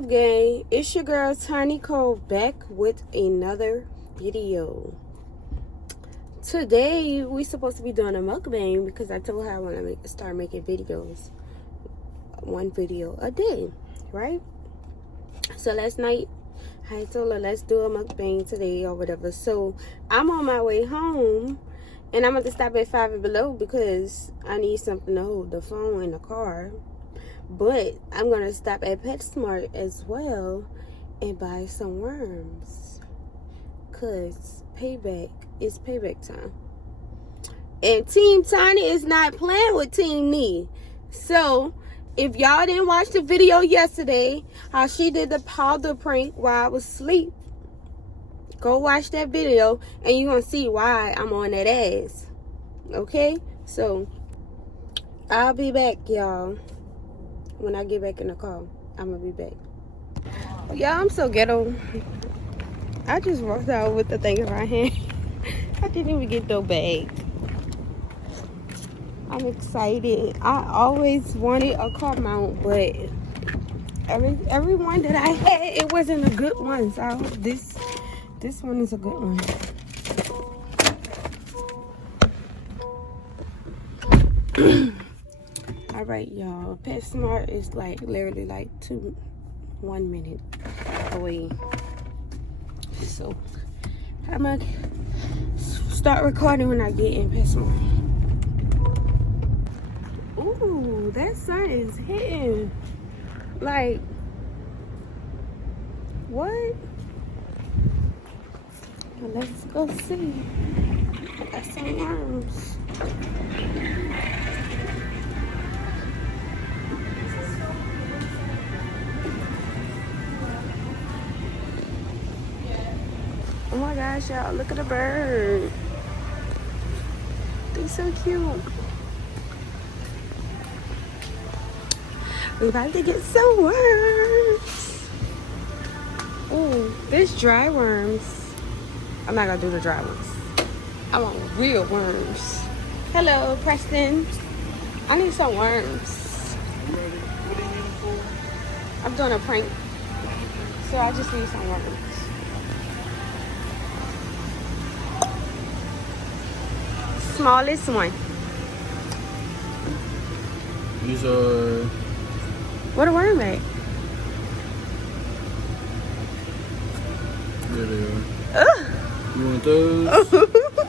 up, gang? It's your girl Tiny Cole back with another video. Today we supposed to be doing a mukbang because I told her I want to start making videos, one video a day, right? So last night I told her let's do a mukbang today or whatever. So I'm on my way home and I'm going to stop at 5 and Below because I need something to hold the phone in the car. But I'm going to stop at PetSmart as well and buy some worms. Because it's payback time. And Team Tiny is not playing with Team Nee. So, if y'all didn't watch the video yesterday, how she did the powder prank while I was asleep, go watch that video and you're going to see why I'm on that ass. Okay? So, I'll be back, y'all. When I get back in the car, I'm gonna be back. Yeah, I'm so ghetto. I just walked out with the thing in my hand. I didn't even get no bag. I'm excited. I always wanted a car mount, but every one that I had, it wasn't a good one. So this one is a good one. All right, y'all. PetSmart is literally 1 minute away. So I'm gonna start recording when I get in PetSmart. Ooh, that sun is hitting. Like, what? Well, let's go see. I got some worms. Oh my gosh, y'all, look at the bird. They're so cute. We're about to get some worms. Ooh, there's dry worms. I'm not gonna do the dry ones. I want real worms. Hello, Preston. I need some worms. You ready? What are you needing for? I'm doing a prank. So I just need some worms. Smallest one. These are... What a worm at? There they are. Ugh. You want those?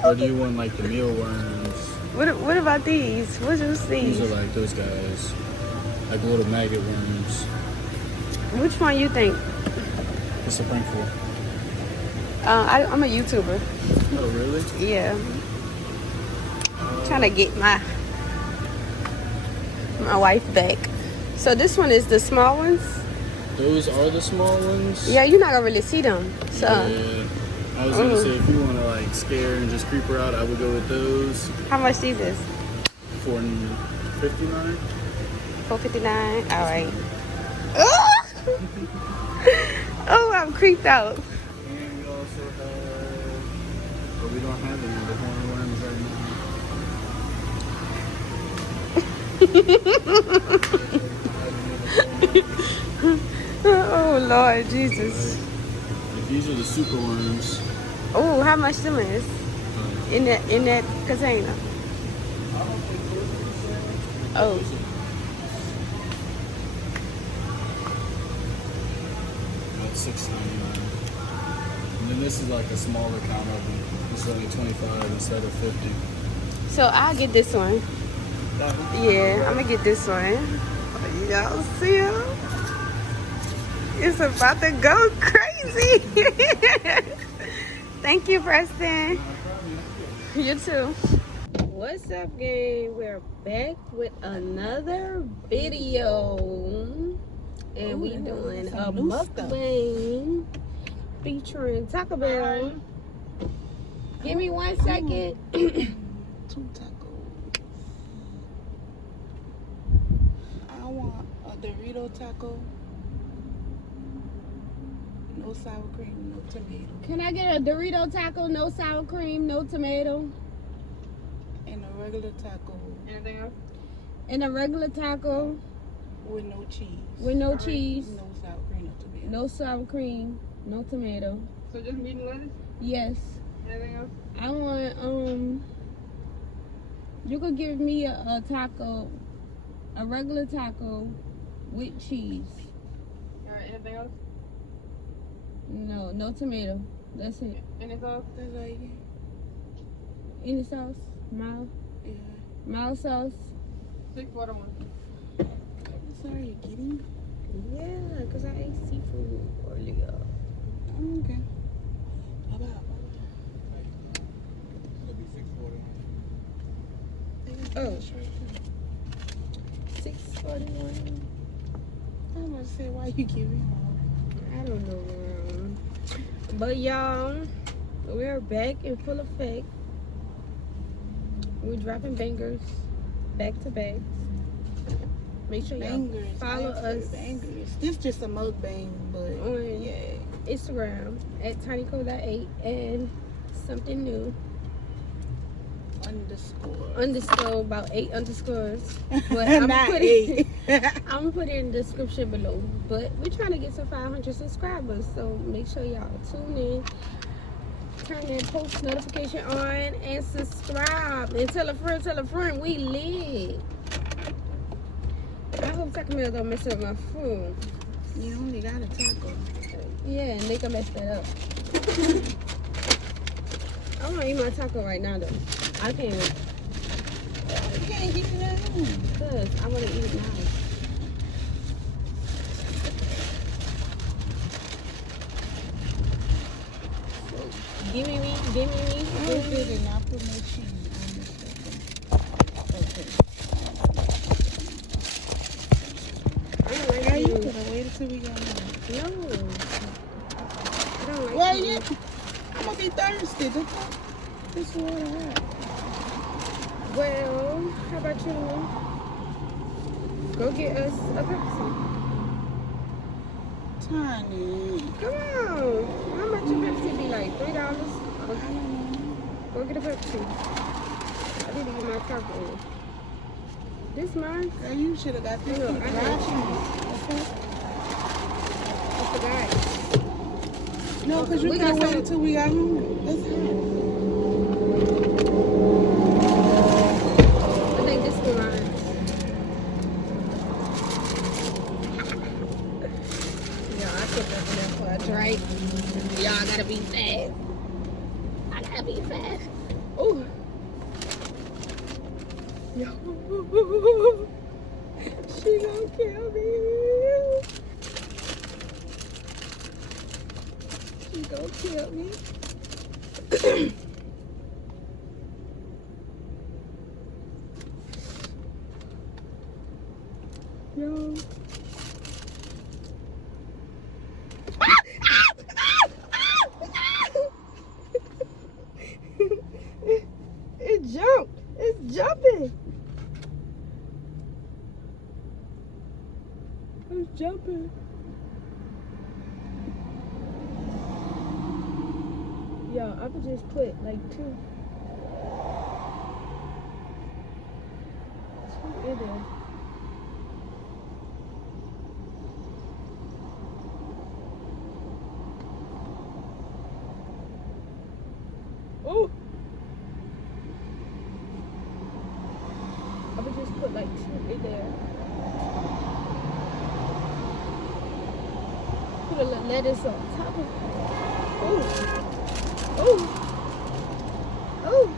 Or do you want like the mealworms? What about these? What do you see? These are like those guys. Like little maggot worms. Which one you think? What's the prank for? I'm a YouTuber. Oh, really? Yeah. Trying to get my wife back. So this one is the small ones. Those are the small ones? Yeah, you're not gonna really see them. So yeah. I was gonna say if you want to like scare and just creep her out, I would go with those. How much these is? $4.59. $4.59. All right. Oh, I'm creeped out. And we also have, but we don't have any of the hornworms right now. Oh Lord Jesus. These are the super worms. Oh, how much them is in that container? Oh. That's $6.99. And then this is like a smaller count of them. This is only 25 instead of 50. So I'll get this one. That one? Yeah, I'm gonna get this one. Y'all see him? It's about to go crazy. Thank you, Preston. You too. What's up, gang? We're back with another video. And we doing a mukbang featuring Taco Bell. Give me 1 second. 2 tacos. I want a Dorito taco. No sour cream, no tomato. Can I get a Dorito taco, no sour cream, no tomato? And a regular taco. Anything else? And a regular taco. With no cheese. With no Alright. cheese, No sour cream, no tomato. no sour cream, no tomato. So just meat and lettuce? Yes. Anything else? I want, you could give me a taco, a regular taco with cheese. Alright, anything else? No, no tomato. That's it. Any sauce? That's all you get. Any sauce? Mild? Yeah. Mild sauce? 6 water ones. That's all you're getting? Yeah, because I ate seafood earlier. Oh, okay. Bye-bye. That'd be 640. Oh. 641. I'm gonna say, why you giving all? I don't know. But y'all, we're back in full effect. We're dropping bangers back to back. Make sure y'all Bangers. follow us Bangers. This just a mukbang, but on yeah. Instagram at tinyco.8 and something new Underscore. about 8 underscores. But I'm Not gonna 8. I'm gonna put it in the description below. But we're trying to get to 500 subscribers, so make sure y'all tune in, turn that post notification on, and subscribe. And tell a friend, we lit. I hope Taco Bell don't mess up my food. You only got a taco. Yeah, and they can mess that up. I want to eat my taco right now, though. I can't, You can't keep it down. because I want to eat it now. Give me. I did not put no cheese on this stuff. Okay. I don't like Yeah, you cheese. could have waited till we got home. No. I don't like Well, cheese. yeah. I'm gonna be thirsty. This water hot. Well, how about you? Go get us a Pepsi. Tiny. Come on. How much a Pepsi be like? $3? I don't know. Go get a Pepsi. I need to get my taco. This mine? Girl, you should have got this No, with I dry know. cheese. I forgot. No, because you We could have got waited till we got home. That's it. I think this is mine. Yeah, I took that one for a drink. Y'all gotta be fast. I gotta be fast. Oh. Yo. She gonna kill me. She gonna kill me. Yo. It jumped. It's jumping. It's jumping. Yo, I could just put like two in there. Oh! I would just put like two in there. Put a little lettuce on top of it. Oh! Oh! Oh!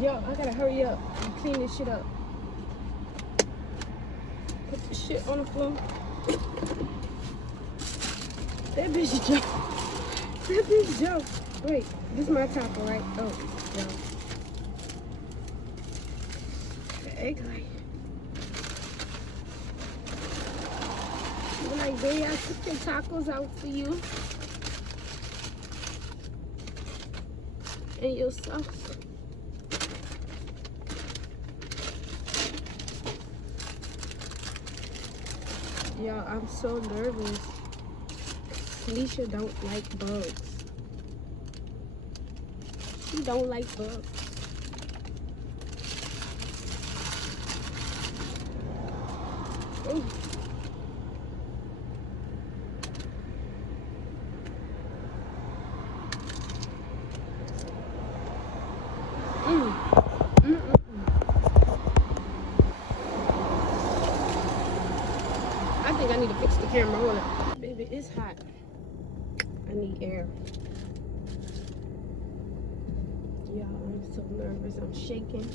Yo, I gotta hurry up and clean this shit up. Put the shit on the floor. That bitch jumped. That bitch jumped. Wait, this is my taco, right? Oh, no. The egg light. You're like, baby, I took your tacos out for you. And your sauce. Y'all, I'm so nervous. Felicia don't like bugs. She don't like bugs. Ooh. I think I need to fix the camera. Hold on. Baby, it's hot. I need air. Y'all, I'm so nervous. I'm shaking.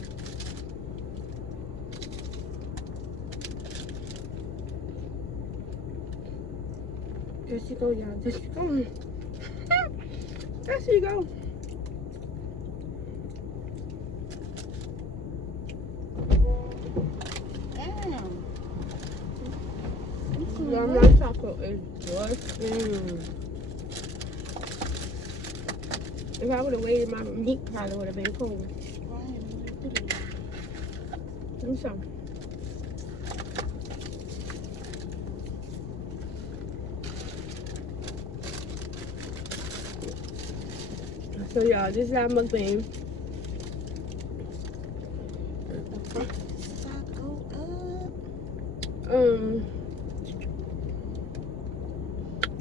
There she go, y'all. There she go. There she go. Damn. Y'all, my taco is busting. If I would have waited, my meat probably would have been cool. Do something. So y'all, this is our mukbang.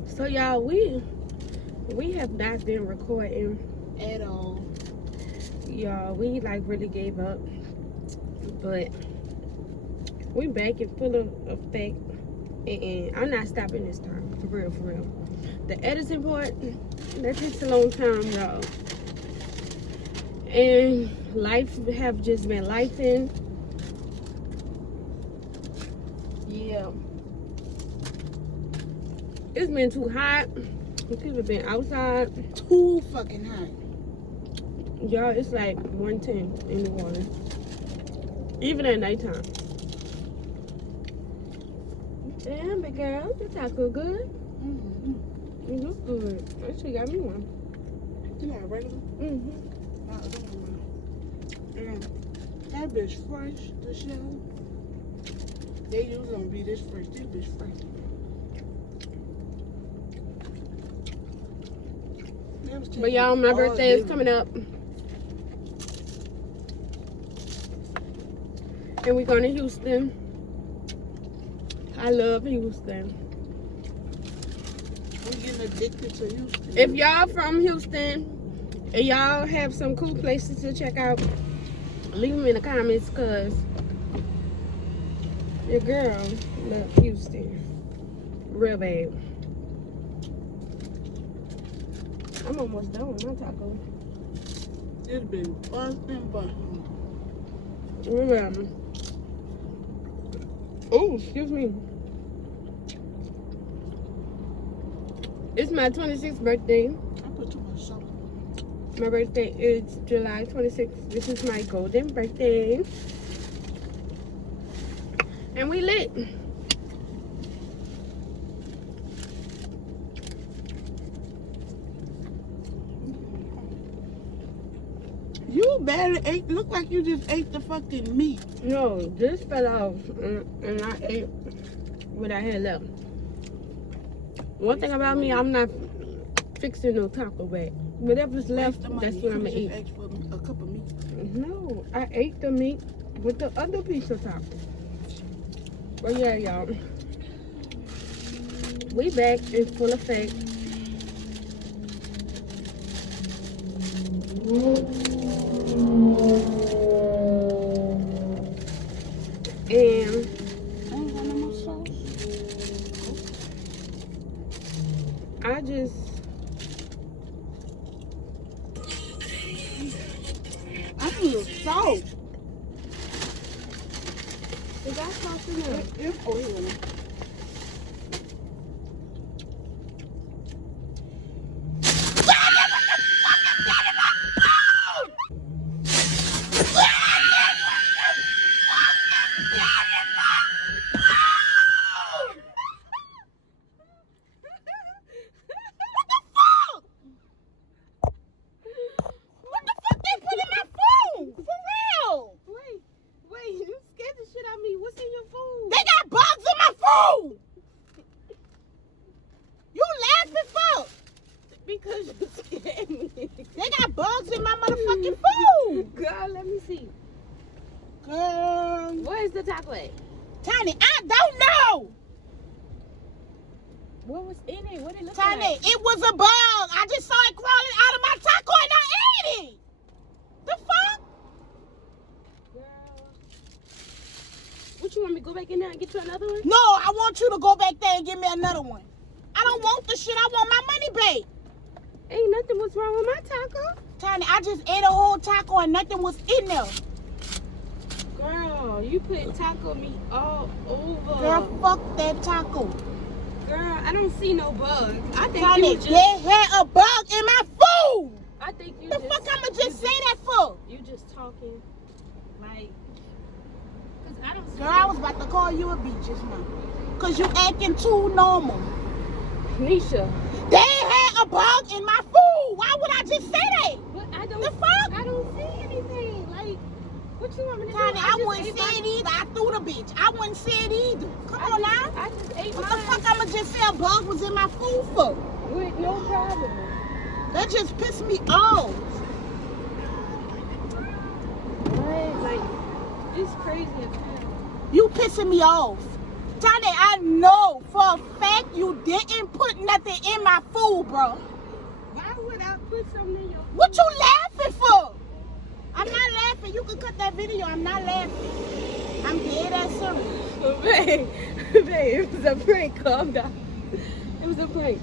So y'all, we have not been recording At all. y'all. We like really gave up, but we back in full of effect, and I'm not stopping this time, for real, for real. The editing part, that takes a long time, y'all, and life have just been lifing. Yeah, it's been too hot. People been outside. Too fucking hot. Y'all, it's like 110 in the water. Even at nighttime. Damn, big girl. Your taco good. Mm-hmm. It looks good. Actually got me one. You got a regular? Mm-hmm. Yeah. That bitch fresh, the shell. They usually don't be this fresh. This bitch fresh. But y'all, my birthday is coming up. And we're going to Houston. I love Houston. I'm getting addicted to Houston. If y'all from Houston and y'all have some cool places to check out, leave them in the comments, because your girl love Houston real bad. I'm almost done with my taco. It's been busting. Oh, excuse me. It's my 26th birthday. I put too much salt. My birthday is July 26th. This is my golden birthday. And we lit. You barely ate. Look like you just ate the fucking meat. No, this fell off and I ate what I had left. One thing about me, I'm not fixing no taco back. Whatever's left, that's what I'm gonna eat. Asked for a cup of meat. No, I ate the meat with the other piece of taco. But yeah, y'all, we back in full effect. And I just I need salt. is that sauce in there? Oh, yeah. Wait, you scared the shit out of me. What's in your food? They got bugs in my food. see. Girl. Where's the taco at? Tiny, I don't know. What was in it? What it look Tiny, like? it was a bug. I just saw it crawling out of my taco and I ate it. The fuck? Girl. What you want me to go back in there and get you another one? No, I want you to go back there and give me another one. I don't want the shit. I want my money back. Ain't nothing was wrong with my taco. Tiny, I just ate a whole taco and nothing was in there. Girl, you put taco meat all over. Girl, fuck that taco. Girl, I don't see no bugs. I think Tiny, you just... they had a bug in my food. I think you The just... fuck I'ma you just say that for? You just talking like... Cause I don't see... Girl, I was about to call you a bitch just now. Cause you acting too normal. Nisha. They had a bug in my food. Why would I just say that? But I don't... The fuck? I don't see anything. Like, what you want me to Tiny, do? I just wouldn't ate say it either. I threw the bitch. I wouldn't say it either. Come on now. I just ate What mine the fuck I'ma just say a bug was in my food for? with no problem. That just pissed me off. What? Like, it's crazy as hell. You pissing me off. Tiny, I know for a fact you didn't put nothing in my food, bro. Why would I put something in your... What you laughing for? I'm not laughing. You can cut that video. I'm not laughing. I'm dead ass serious. Babe, it was a prank. Calm down. It was a prank.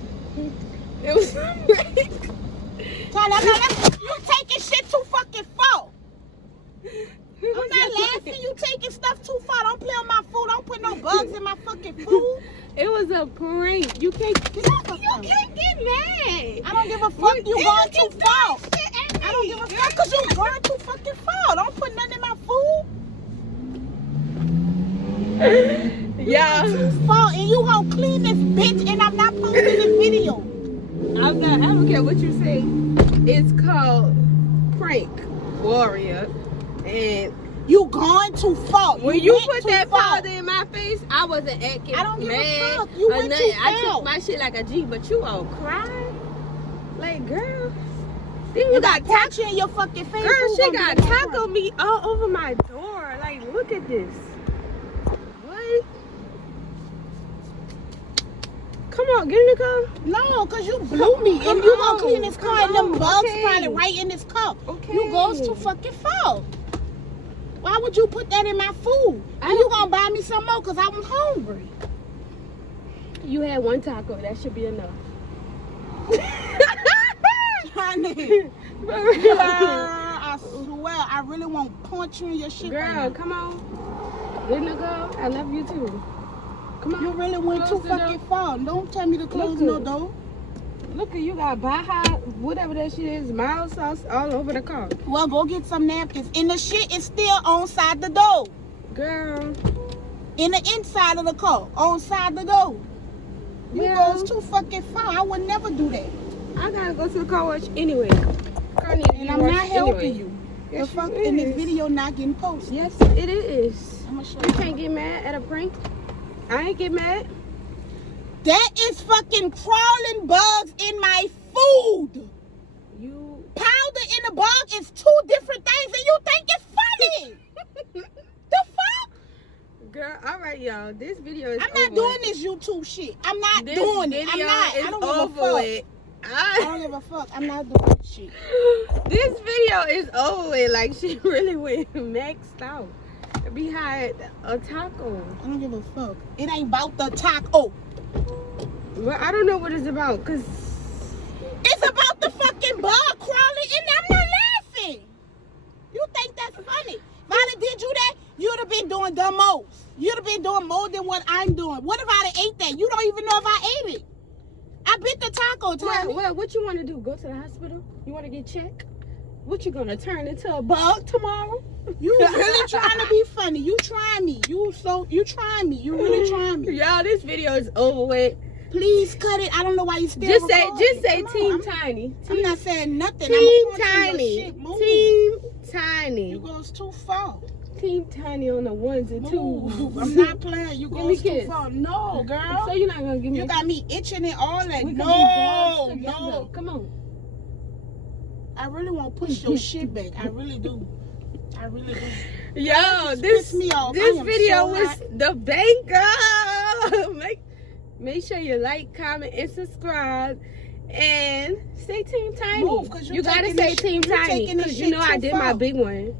It was a prank. Tiny, I'm not laughing. You taking shit too fucking far. I'm not laughing. You taking stuff too far. Don't play on my food. Don't put no bugs in my fucking food. It was a prank. You can't Get the fuck you out. can't get mad. I don't give a fuck. You going too far. I I don't give a fuck because you going too fucking far. Don't put nothing in my food. Yeah. Too far. And you gonna clean this bitch and I'm not posting this video. I'm not, I don't care what you say. It's called Prank Warrior. And You going too far. when you went put too that far. powder in my face, I wasn't acting I don't give a mad fuck. You or went nothing. too I far. took my shit like a G, but you all crying? Like, girl. Then you got taco. Punch you in your fucking face. Girl, Who she gonna got be that taco one? meat all over my door. Like, look at this. What? Come on, get in the car. No, because you blew me. Come And you on, gonna clean this car and come them on, bugs okay. probably right in this car. Okay. You goes too fucking far. Why would you put that in my food? I And you don't- gonna buy me some more because I'm hungry. You had one taco. That should be enough. Honey. For Girl, real. I swear, I really want to punch you in your shit right Girl, now. come on. Get in the car. I love you too. Come on. You really went Close too the fucking door. far. Don't tell me to close Look no good. door. Look at you got Baja, whatever that shit is, mild sauce all over the car. Well, go get some napkins. And the shit is still on side the door. Girl. In the inside of the car. On side the door. You Well- goes too fucking far. I would never do that. I gotta go to the car wash anyway. Car need to be And I'm washed not helping anyway. you. Yes, the fuck? you And this is. video not getting posted. Yes, it is. I'm gonna show You you. can't get mad at a prank. I ain't get mad. That is fucking crawling bugs in my food. You. Powder in a bug is two different things, and you think it's funny. The fuck? Girl, all right, y'all. This video is I'm not over. doing this YouTube shit. I'm not This doing it. I'm video not. is I don't give a over fuck. with. I don't give a fuck. I'm not doing this shit. This video is over with. Like, she really went maxed out behind a taco. I don't give a fuck. It ain't about the taco. Well, I don't know what it's about, because It's about the fucking bug crawling and I'm not laughing. You think that's funny? If I'd have did you that, you'd have been doing the most. You'd have been doing more than what I'm doing. What if I'd have ate that? You don't even know if I ate it. I bit the taco, Tommy. well, what you want to do? Go to the hospital? You want to get checked? What, you going to turn into a bug tomorrow? You really trying to be funny. You trying me. You trying me. You really trying me. Y'all, this video is over with. Please cut it. I don't know why you still Just say recording. Come Team on, Tiny. I'm not saying nothing. Team I'm gonna punch you in your Tiny. shit. Move. Team You Tiny. goes too far. Team Tiny on the ones and Move. twos. I'm not playing. You Give goes me too kiss. far. No, girl. So you're not gonna give me? You got me itching and all that. We can be No, bugs together. no. Come on. I really want to push your shit back. I really do. I I really do. Yo, just this pissed me off. this I am video so was hot. the banger. Make sure you like, comment, and subscribe. And say Team Tiny. Move, 'cause You gotta say Team Tiny. Because you know I did my big one.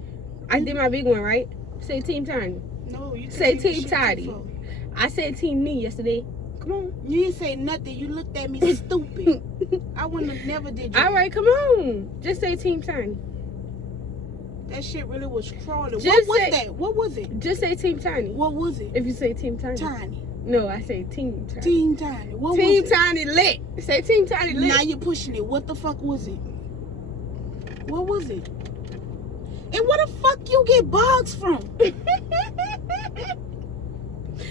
I did my big one, right? Say Team Tiny. No, you Say taking this Team shit Tiny. too far. I said Team Me yesterday. Come on. You didn't say nothing. You looked at me stupid. I wouldn't have never did you. All right, come on. Just say Team Tiny. That shit really was crawling. Just What was say- that? What was it? Just say Team Tiny. What was it? If you say Team Tiny. Tiny. No, I say Team Tiny. Team Tiny. What Team was it? Tiny lit. Say Team Tiny lit. Now you're pushing it. What the fuck was it? What was it? And where the fuck you get bugs from?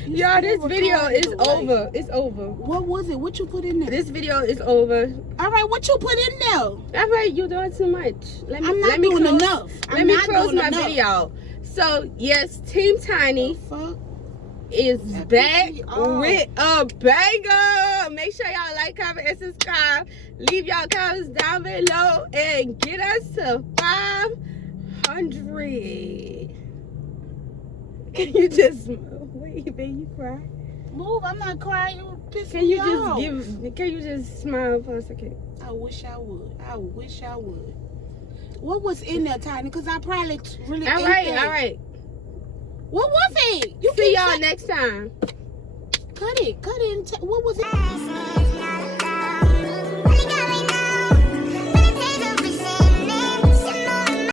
Y'all, this still video recording is the way. over. It's over. What was it? What you put in there? This video is over. All right, what you put in there? All right, you're doing too much. I'm not doing close, enough. Let I'm me not close doing my enough. video. So, yes, Team Tiny The fuck? is That back pissed me off. with a banger. Make sure y'all like, comment, and subscribe. Leave y'all comments down below and get us to 500. Can you just wait, baby, you cry? Move, I'm not crying. You pissing Can you me just off. can you just smile for a second? I wish I would. I wish I would. What was in there, Tiny? Because I probably really All ate right, that. all right. What was it? You See keep y'all saying- next time. Cut it. Cut it. What was it?